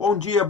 Bom dia,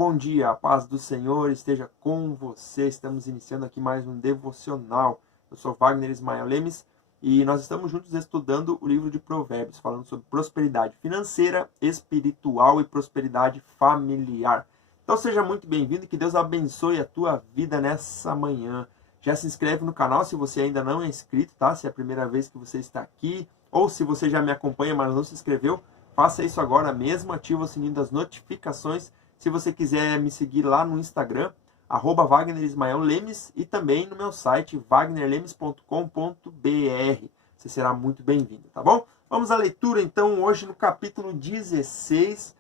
a paz do Senhor esteja com você. Estamos iniciando aqui mais um devocional. Eu sou Wagner Ismael Lemes e nós estamos juntos estudando o livro de Provérbios, falando sobre prosperidade financeira, espiritual e prosperidade familiar. Então seja muito bem-vindo e que Deus abençoe a tua vida nessa manhã. Já se inscreve no canal se você ainda não é inscrito, tá? Se é a primeira vez que você está aqui, ou se você já me acompanha, mas não se inscreveu, faça isso agora mesmo, ativa o sininho das notificações. Se você quiser me seguir lá no Instagram, @Wagner Ismael Lemes, e também no meu site, wagnerlemes.com.br. Você será muito bem-vindo, tá bom? Vamos à leitura, então, hoje no capítulo 16.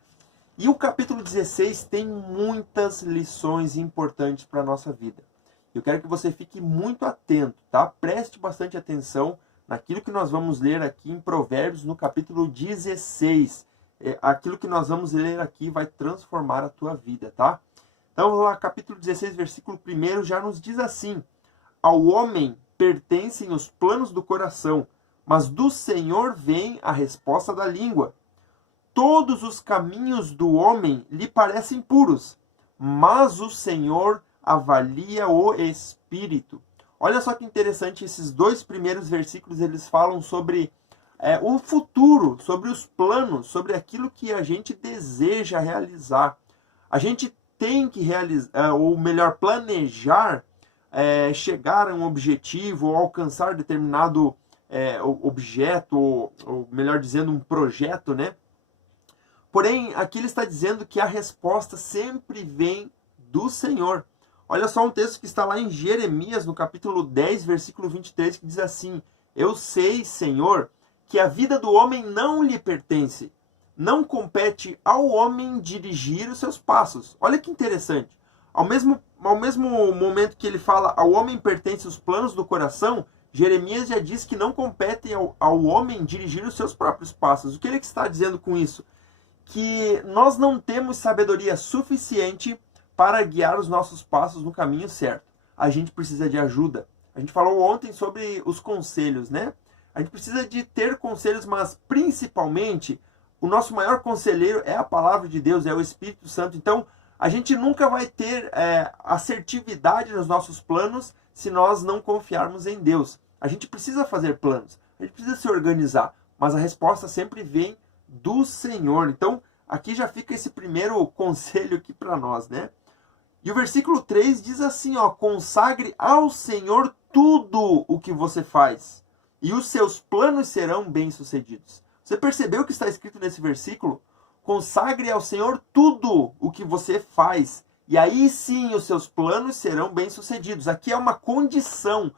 E o capítulo 16 tem muitas lições importantes para a nossa vida. Eu quero que você fique muito atento, tá? Preste bastante atenção naquilo que nós vamos ler aqui em Provérbios, no capítulo 16. Aquilo que nós vamos ler aqui vai transformar a tua vida, tá? Então, vamos lá, capítulo 16, versículo 1, já nos diz assim: Ao homem pertencem os planos do coração, mas do Senhor vem a resposta da língua. Todos os caminhos do homem lhe parecem puros, mas o Senhor avalia o espírito. Olha só que interessante, esses dois primeiros versículos, eles falam sobre o futuro, sobre os planos, sobre aquilo que a gente deseja realizar. A gente tem que realizar, ou melhor, planejar, chegar a um objetivo, ou alcançar determinado objeto, ou melhor dizendo, um projeto, né? Porém, aqui ele está dizendo que a resposta sempre vem do Senhor. Olha só um texto que está lá em Jeremias, no capítulo 10, versículo 23, que diz assim: Eu sei, Senhor, que a vida do homem não lhe pertence. Não compete ao homem dirigir os seus passos. Olha que interessante. Ao mesmo momento que ele fala ao homem pertence os planos do coração, Jeremias já diz que não compete ao homem dirigir os seus próprios passos. O que ele está dizendo com isso? Que nós não temos sabedoria suficiente para guiar os nossos passos no caminho certo. A gente precisa de ajuda. A gente falou ontem sobre os conselhos, né? A gente precisa de ter conselhos, mas principalmente o nosso maior conselheiro é a palavra de Deus, é o Espírito Santo. Então, a gente nunca vai ter assertividade nos nossos planos se nós não confiarmos em Deus. A gente precisa fazer planos, a gente precisa se organizar, mas a resposta sempre vem do Senhor. Então, aqui já fica esse primeiro conselho aqui para nós, né? E o versículo 3 diz assim, ó: Consagre ao Senhor tudo o que você faz, e os seus planos serão bem-sucedidos. Você percebeu o que está escrito nesse versículo? Consagre ao Senhor tudo o que você faz, e aí sim os seus planos serão bem-sucedidos. Aqui é uma condição,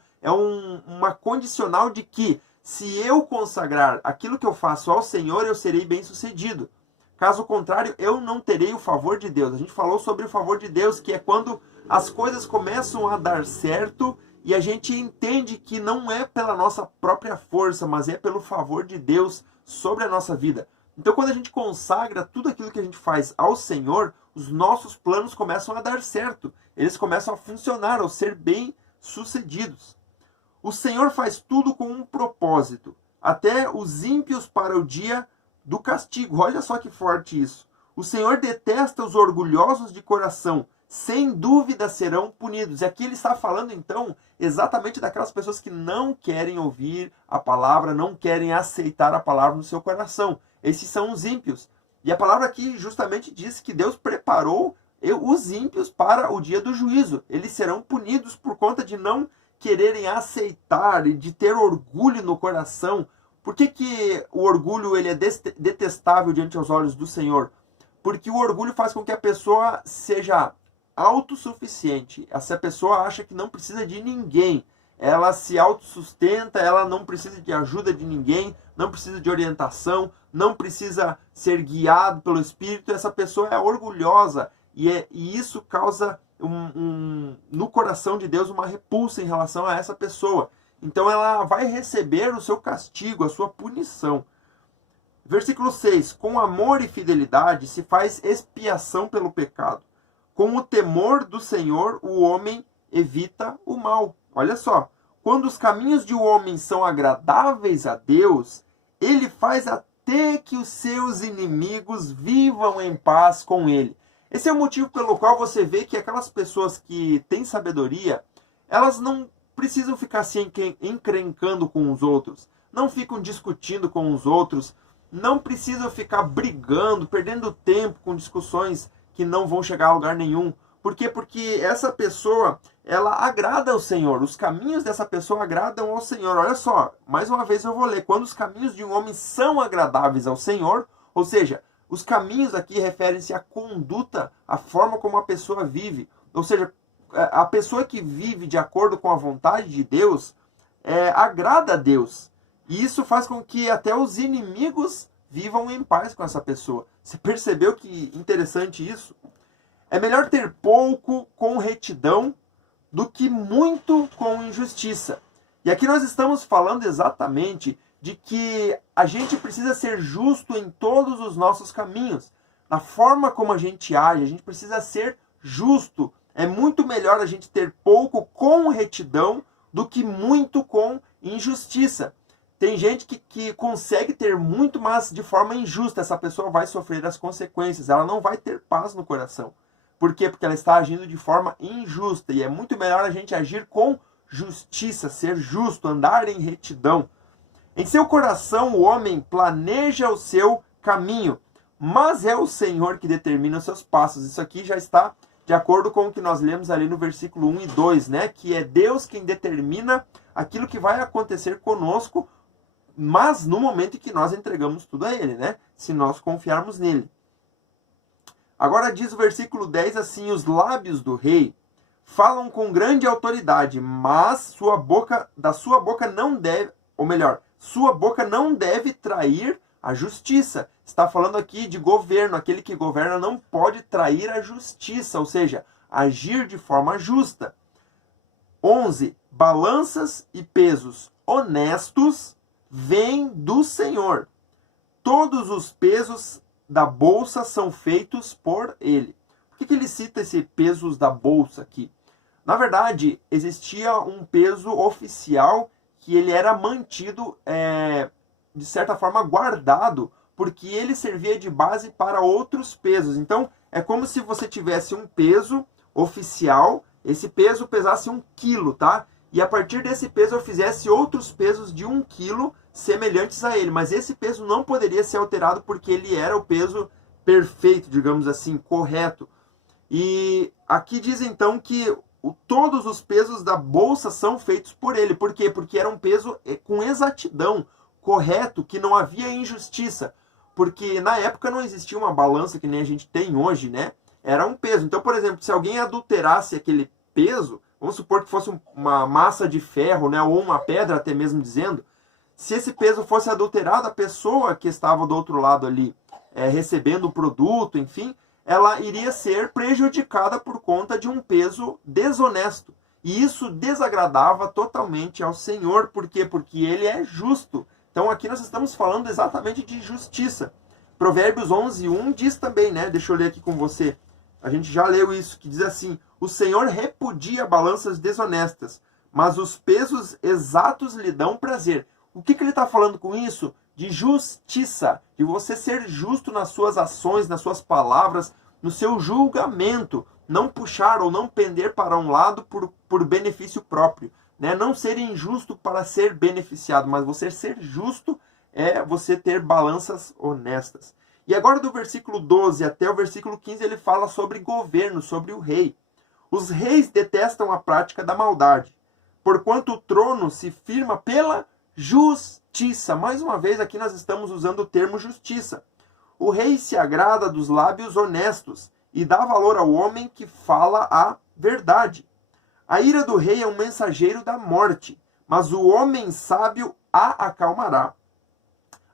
uma condicional de que se eu consagrar aquilo que eu faço ao Senhor, eu serei bem-sucedido. Caso contrário, eu não terei o favor de Deus. A gente falou sobre o favor de Deus, que é quando as coisas começam a dar certo e a gente entende que não é pela nossa própria força, mas é pelo favor de Deus sobre a nossa vida. Então, quando a gente consagra tudo aquilo que a gente faz ao Senhor, os nossos planos começam a dar certo. Eles começam a funcionar, a ser bem-sucedidos. O Senhor faz tudo com um propósito, até os ímpios para o dia do castigo. Olha só que forte isso. O Senhor detesta os orgulhosos de coração, sem dúvida serão punidos. E aqui ele está falando, então, exatamente daquelas pessoas que não querem ouvir a palavra, não querem aceitar a palavra no seu coração. Esses são os ímpios. E a palavra aqui justamente diz que Deus preparou os ímpios para o dia do juízo. Eles serão punidos por conta de não quererem aceitar e de ter orgulho no coração. Por que o orgulho ele é detestável diante aos olhos do Senhor? Porque o orgulho faz com que a pessoa seja autossuficiente. Essa pessoa acha que não precisa de ninguém. Ela se autossustenta, ela não precisa de ajuda de ninguém, não precisa de orientação, não precisa ser guiado pelo Espírito. Essa pessoa é orgulhosa e isso causa no coração de Deus uma repulsa em relação a essa pessoa. Então ela vai receber o seu castigo, a sua punição. Versículo 6. Com amor e fidelidade se faz expiação pelo pecado. Com o temor do Senhor o homem evita o mal. Olha só. Quando os caminhos de um homem são agradáveis a Deus, ele faz até que os seus inimigos vivam em paz com ele. Esse é o motivo pelo qual você vê que aquelas pessoas que têm sabedoria, elas não precisam ficar se encrencando com os outros, não ficam discutindo com os outros, não precisam ficar brigando, perdendo tempo com discussões que não vão chegar a lugar nenhum. Por quê? Porque essa pessoa, ela agrada ao Senhor. Os caminhos dessa pessoa agradam ao Senhor. Olha só, mais uma vez eu vou ler. Quando os caminhos de um homem são agradáveis ao Senhor, ou seja, os caminhos aqui referem-se à conduta, à forma como a pessoa vive. Ou seja, a pessoa que vive de acordo com a vontade de Deus, agrada a Deus. E isso faz com que até os inimigos vivam em paz com essa pessoa. Você percebeu que interessante isso? É melhor ter pouco com retidão do que muito com injustiça. E aqui nós estamos falando exatamente de que a gente precisa ser justo em todos os nossos caminhos. Na forma como a gente age, a gente precisa ser justo. É muito melhor a gente ter pouco com retidão do que muito com injustiça. Tem gente que consegue ter muito, mas de forma injusta. Essa pessoa vai sofrer as consequências. Ela não vai ter paz no coração. Por quê? Porque ela está agindo de forma injusta. E é muito melhor a gente agir com justiça, ser justo, andar em retidão. Em seu coração o homem planeja o seu caminho, mas é o Senhor que determina os seus passos. Isso aqui já está de acordo com o que nós lemos ali no versículo 1 e 2, né? Que é Deus quem determina aquilo que vai acontecer conosco, mas no momento em que nós entregamos tudo a Ele, né? Se nós confiarmos nele. Agora diz o versículo 10 assim: os lábios do rei falam com grande autoridade, mas da sua boca não deve, ou melhor, sua boca não deve trair a justiça. Está falando aqui de governo. Aquele que governa não pode trair a justiça, ou seja, agir de forma justa. 11. Balanças e pesos honestos vêm do Senhor. Todos os pesos da bolsa são feitos por ele. Por que ele cita esse pesos da bolsa aqui? Na verdade, existia um peso oficial que ele era mantido, de certa forma, guardado, porque ele servia de base para outros pesos. Então, é como se você tivesse um peso oficial, esse peso pesasse 1 quilo, tá? E a partir desse peso eu fizesse outros pesos de 1 quilo semelhantes a ele. Mas esse peso não poderia ser alterado porque ele era o peso perfeito, digamos assim, correto. E aqui diz então que todos os pesos da bolsa são feitos por ele. Por quê? Porque era um peso com exatidão, correto, que não havia injustiça. Porque na época não existia uma balança que nem a gente tem hoje, né? Era um peso. Então, por exemplo, se alguém adulterasse aquele peso, vamos supor que fosse uma massa de ferro, né? Ou uma pedra, até mesmo dizendo, se esse peso fosse adulterado, a pessoa que estava do outro lado ali, recebendo o produto, enfim, ela iria ser prejudicada por conta de um peso desonesto. E isso desagradava totalmente ao Senhor. Por quê? Porque ele é justo. Então aqui nós estamos falando exatamente de justiça. Provérbios 11:1 diz também, né? Deixa eu ler aqui com você. A gente já leu isso, que diz assim: o Senhor repudia balanças desonestas, mas os pesos exatos lhe dão prazer. O que ele está falando com isso? De justiça, de você ser justo nas suas ações, nas suas palavras, no seu julgamento, não puxar ou não pender para um lado por benefício próprio, né? Não ser injusto para ser beneficiado, mas você ser justo é você ter balanças honestas. E agora do versículo 12 até o versículo 15 ele fala sobre governo, sobre o rei. Os reis detestam a prática da maldade, porquanto o trono se firma pela justiça. Mais uma vez aqui nós estamos usando o termo justiça. O rei se agrada dos lábios honestos e dá valor ao homem que fala a verdade. A ira do rei é um mensageiro da morte, mas o homem sábio a acalmará.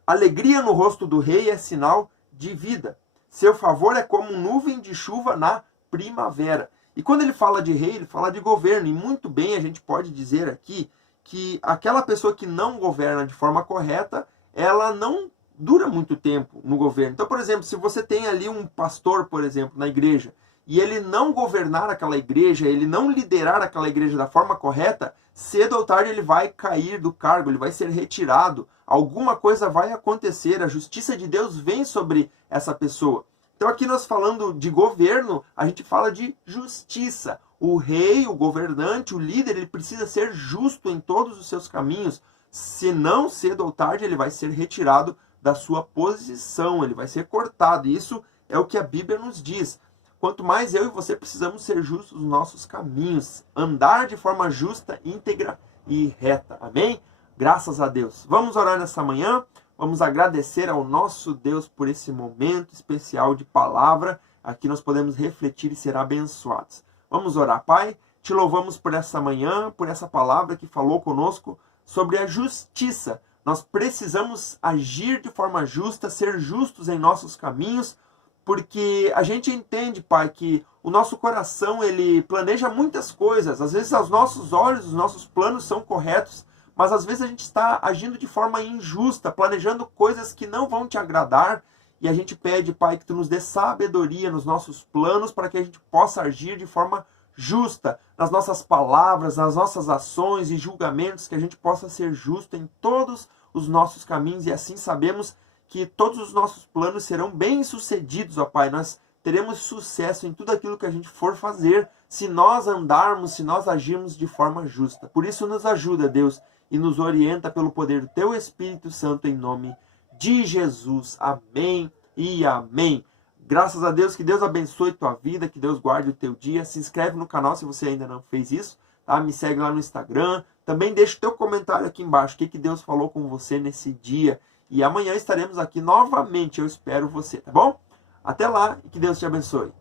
Alegria no rosto do rei é sinal de vida. Seu favor é como nuvem de chuva na primavera. E quando ele fala de rei, ele fala de governo. E muito bem a gente pode dizer aqui que aquela pessoa que não governa de forma correta, ela não dura muito tempo no governo. Então, por exemplo, se você tem ali um pastor, por exemplo, na igreja, e ele não governar aquela igreja, ele não liderar aquela igreja da forma correta, cedo ou tarde ele vai cair do cargo, ele vai ser retirado, alguma coisa vai acontecer, a justiça de Deus vem sobre essa pessoa. Então aqui nós falando de governo, a gente fala de justiça. O rei, o governante, o líder, ele precisa ser justo em todos os seus caminhos. Se não, cedo ou tarde, ele vai ser retirado da sua posição, ele vai ser cortado. Isso é o que a Bíblia nos diz. Quanto mais eu e você precisamos ser justos nos nossos caminhos, andar de forma justa, íntegra e reta. Amém? Graças a Deus. Vamos orar nessa manhã. Vamos agradecer ao nosso Deus por esse momento especial de palavra. Aqui nós podemos refletir e ser abençoados. Vamos orar, Pai. Te louvamos por essa manhã, por essa palavra que falou conosco sobre a justiça. Nós precisamos agir de forma justa, ser justos em nossos caminhos, porque a gente entende, Pai, que o nosso coração ele planeja muitas coisas. Às vezes aos nossos olhos, os nossos planos são corretos, mas às vezes a gente está agindo de forma injusta, planejando coisas que não vão te agradar. E a gente pede, Pai, que Tu nos dê sabedoria nos nossos planos para que a gente possa agir de forma justa nas nossas palavras, nas nossas ações e julgamentos, que a gente possa ser justo em todos os nossos caminhos. E assim sabemos que todos os nossos planos serão bem-sucedidos, ó Pai. Nós teremos sucesso em tudo aquilo que a gente for fazer, se nós andarmos, se nós agirmos de forma justa. Por isso nos ajuda, Deus, e nos orienta pelo poder do Teu Espírito Santo, em nome de Jesus. Amém e amém. Graças a Deus, que Deus abençoe tua vida, que Deus guarde o teu dia. Se inscreve no canal se você ainda não fez isso, tá? Me segue lá no Instagram. Também deixa o teu comentário aqui embaixo, o que Deus falou com você nesse dia. E amanhã estaremos aqui novamente, eu espero você, tá bom? Até lá e que Deus te abençoe.